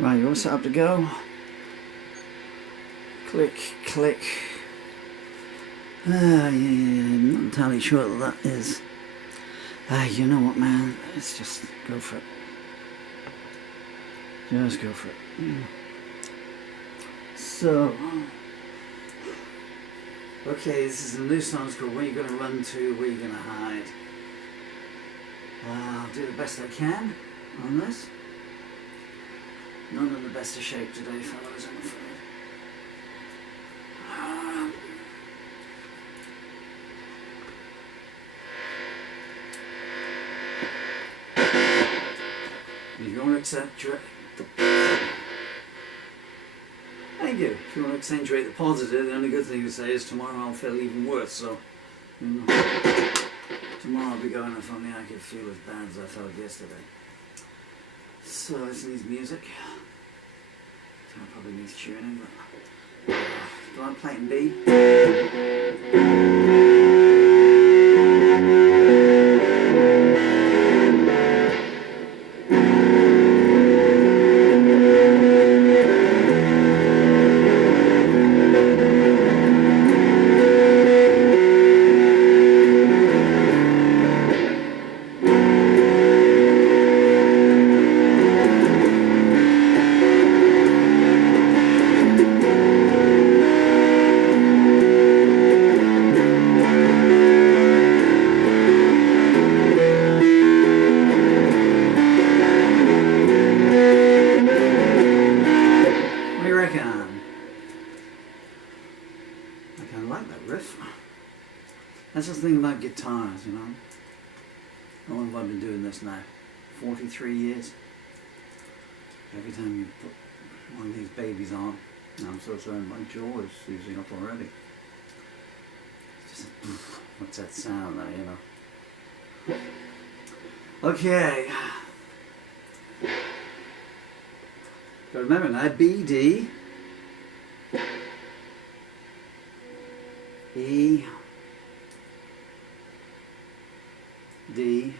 Right, you're all set up to go. Click, click. Yeah, I'm not entirely sure that is. You know what, man? Let's just go for it. Just go for it. So, okay, this is a new song. It's called Where You Gonna Run To, Where You Gonna Hide. I'll do the best I can on this. Not in the best of shape today, fellows, I'm afraid. If you want to accentuate thank you. If you want to accentuate the positive, the only good thing to say is tomorrow I'll feel even worse. So, tomorrow I'll be going if only I could feel as bad as I felt yesterday. So this needs music. So it probably needs tuning, but do I play it in B? That's the thing about guitars, you know. How long have I been doing this now? 43 years. Every time you put one of these babies on, I'm so sorry, my jaw is seizing up already. It's just, what's that sound there, you know? Okay. Gotta remember now, B, D, E, D,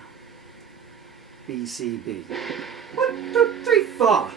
B, C, B. 1, 2, 3, 4.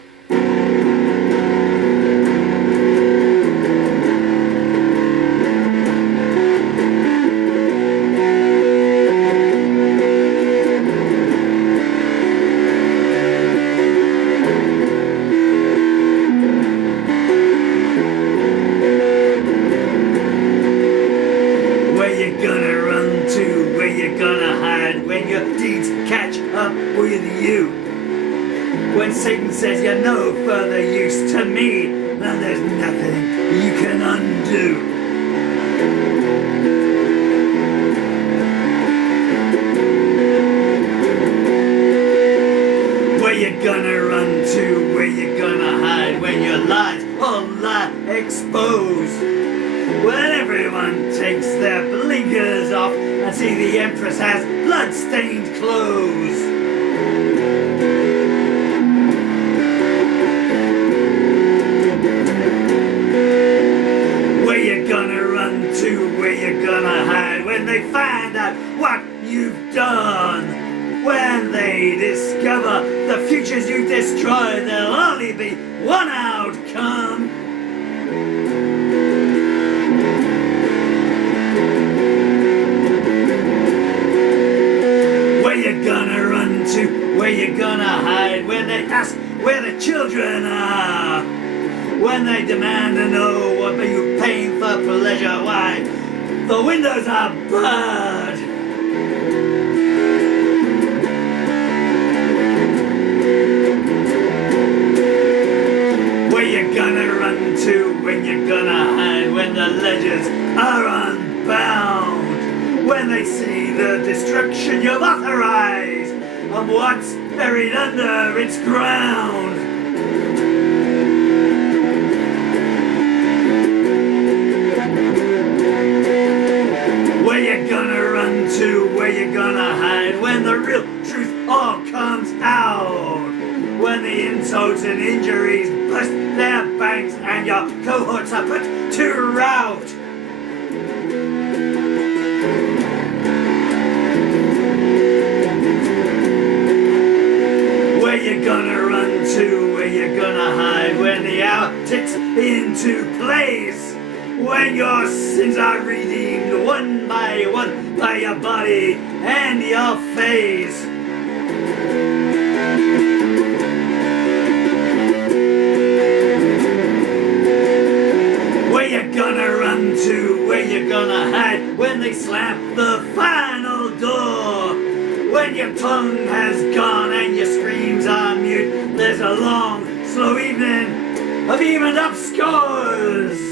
When Satan says you're no further use to me, then there's nothing you can undo. Where you gonna run to, where you gonna hide, when your lies all lie exposed? When everyone takes their blinkers off and see the Empress has blood-stained clothes. Where you're gonna hide when they find out what you've done. When they discover the futures you've destroyed, there'll only be one outcome. Where you gonna run to, where you gonna hide, when they ask where the children are. When they demand to know what you're paying for pleasure, why? The windows are barred. Where you gonna run to, when you gonna hide, when the ledgers are unbound, when they see the destruction you've authorized of what's buried under its ground. Where you gonna run to, where you gonna hide, when the real truth all comes out, when the insults and injuries bust their banks and your cohorts are put to rout. Where you gonna run to, where you gonna out it into place. When your sins are redeemed one by your body and your face. Where you gonna run to, where you gonna hide when they slam the final door? When your tongue has gone and your screams are mute, there's a long, slow evening of evened up scores.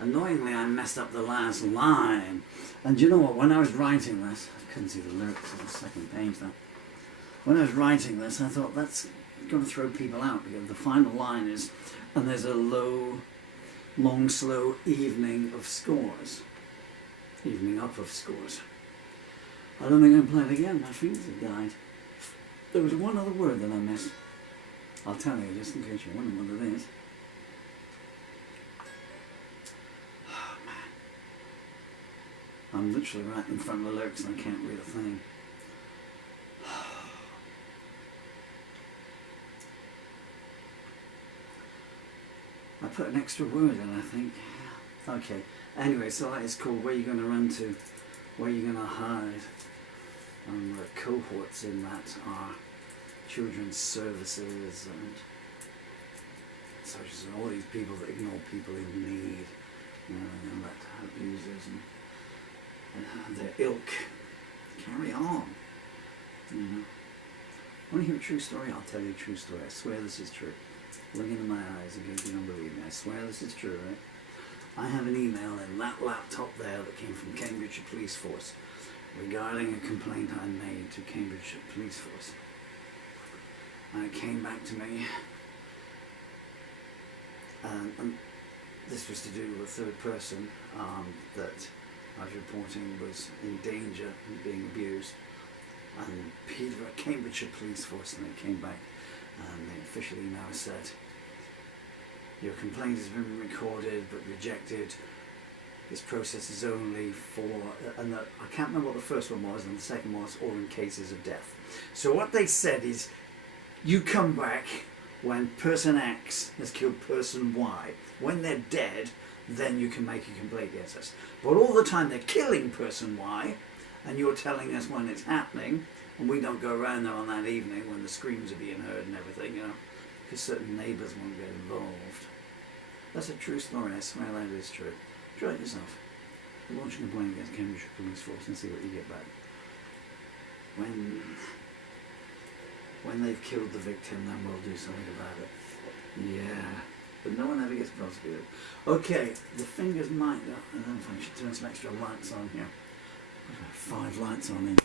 Annoyingly, I messed up the last line. And do you know what? When I was writing this, I couldn't see the lyrics on the second page there. When I was writing this, I thought that's going to throw people out because the final line is, and there's a long, slow evening of scores. Evening up of scores. I don't think I can play it again. My fingers have died. There was one other word that I missed. I'll tell you just in case you're wondering what it is. I'm literally right in front of the lyrics and I can't read a thing. I put an extra word in, I think. Okay. Anyway, so that is called Where You Gonna Run To, Where You Gonna Hide. And the cohorts in that are children's services and such as all these people that ignore people in need, you know, and let abusers and their ilk carry on. You know. Want to hear a true story? I'll tell you a true story. I swear this is true. Look into my eyes in case you don't believe me. I swear this is true, right? I have an email in that laptop there that came from Cambridgeshire Police Force regarding a complaint I made to Cambridgeshire Police Force. And it came back to me, and this was to do with a third person that I was reporting was in danger and being abused. And Peter at Cambridgeshire Police Force, and they came back and the official email said, your complaint has been recorded but rejected. This process is only for, and I can't remember what the first one was, and the second was all in cases of death. So what they said is, you come back when person X has killed person Y. When they're dead, then you can make a complaint against us. But all the time they're killing person Y, and you're telling us when it's happening, and we don't go around there on that evening when the screams are being heard and everything, you know, because certain neighbours won't get involved. That's a true story, I swear that is true. Try it yourself. Launch a complaint against Cambridge Police Force and see what you get back. When they've killed the victim, then we'll do something about it. Yeah, but no one ever gets prosecuted. Okay, the fingers might, I don't know if I should turn some extra lights on here. I've got 5 lights on in